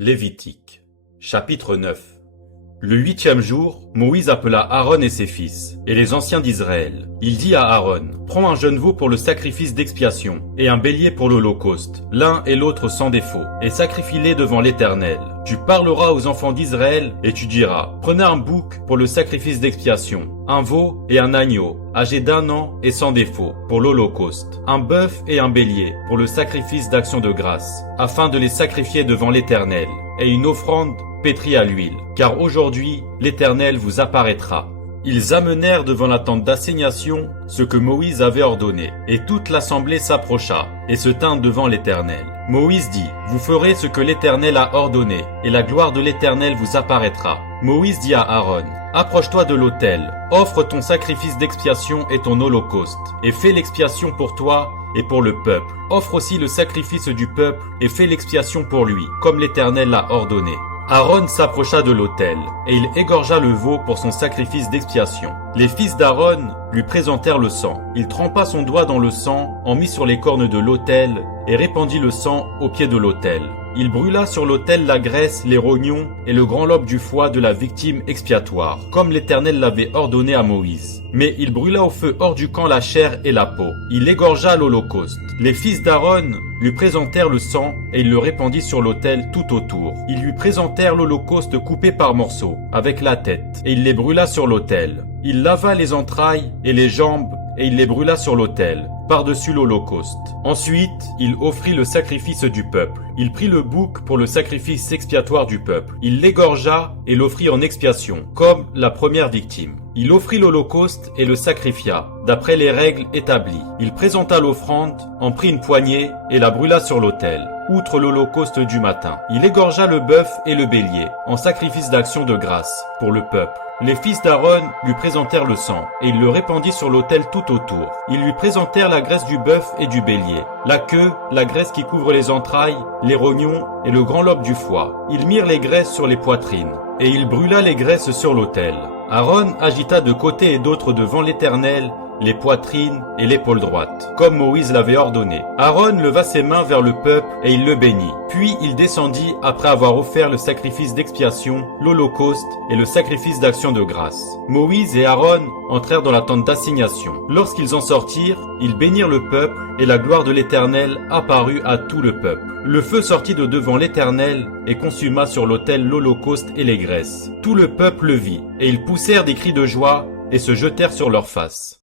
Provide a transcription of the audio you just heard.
Lévitique, chapitre 9. Le 8e jour, Moïse appela Aaron et ses fils, et les anciens d'Israël. Il dit à Aaron, « Prends un jeune veau pour le sacrifice d'expiation, et un bélier pour l'holocauste, l'un et l'autre sans défaut, et sacrifie-les devant l'Éternel. Tu parleras aux enfants d'Israël, et tu diras, « Prenez un bouc pour le sacrifice d'expiation, un veau et un agneau, âgés d'1 an et sans défaut, pour l'holocauste, un bœuf et un bélier, pour le sacrifice d'action de grâce, afin de les sacrifier devant l'Éternel, et une offrande pétrie à l'huile, car aujourd'hui l'Éternel vous apparaîtra. » Ils amenèrent devant la tente d'assignation ce que Moïse avait ordonné, et toute l'assemblée s'approcha et se tint devant l'Éternel. Moïse dit, « Vous ferez ce que l'Éternel a ordonné, et la gloire de l'Éternel vous apparaîtra. » Moïse dit à Aaron, « Approche-toi de l'autel, offre ton sacrifice d'expiation et ton holocauste, et fais l'expiation pour toi et pour le peuple. Offre aussi le sacrifice du peuple, et fais l'expiation pour lui, comme l'Éternel l'a ordonné. » Aaron s'approcha de l'autel, et il égorgea le veau pour son sacrifice d'expiation. Les fils d'Aaron lui présentèrent le sang. Il trempa son doigt dans le sang, en mit sur les cornes de l'autel, et répandit le sang au pied de l'autel. Il brûla sur l'autel la graisse, les rognons et le grand lobe du foie de la victime expiatoire, comme l'Éternel l'avait ordonné à Moïse. Mais il brûla au feu hors du camp la chair et la peau. Il égorgea l'holocauste. Les fils d'Aaron lui présentèrent le sang et il le répandit sur l'autel tout autour. Ils lui présentèrent l'holocauste coupé par morceaux, avec la tête, et il les brûla sur l'autel. Il lava les entrailles et les jambes et il les brûla sur l'autel, par-dessus l'holocauste. Ensuite, il offrit le sacrifice du peuple. Il prit le bouc pour le sacrifice expiatoire du peuple. Il l'égorgea et l'offrit en expiation, comme la première victime. Il offrit l'holocauste et le sacrifia, d'après les règles établies. Il présenta l'offrande, en prit une poignée et la brûla sur l'autel, outre l'holocauste du matin. Il égorgea le bœuf et le bélier, en sacrifice d'action de grâce, pour le peuple. Les fils d'Aaron lui présentèrent le sang, et il le répandit sur l'autel tout autour. Ils lui présentèrent la graisse du bœuf et du bélier, la queue, la graisse qui couvre les entrailles, les rognons et le grand lobe du foie. Ils mirent les graisses sur les poitrines, et il brûla les graisses sur l'autel. Aaron agita de côté et d'autre devant l'Éternel les poitrines et l'épaule droite, comme Moïse l'avait ordonné. Aaron leva ses mains vers le peuple et il le bénit. Puis il descendit après avoir offert le sacrifice d'expiation, l'holocauste et le sacrifice d'action de grâce. Moïse et Aaron entrèrent dans la tente d'assignation. Lorsqu'ils en sortirent, ils bénirent le peuple et la gloire de l'Éternel apparut à tout le peuple. Le feu sortit de devant l'Éternel et consuma sur l'autel l'holocauste et les graisses. Tout le peuple le vit et ils poussèrent des cris de joie et se jetèrent sur leurs faces.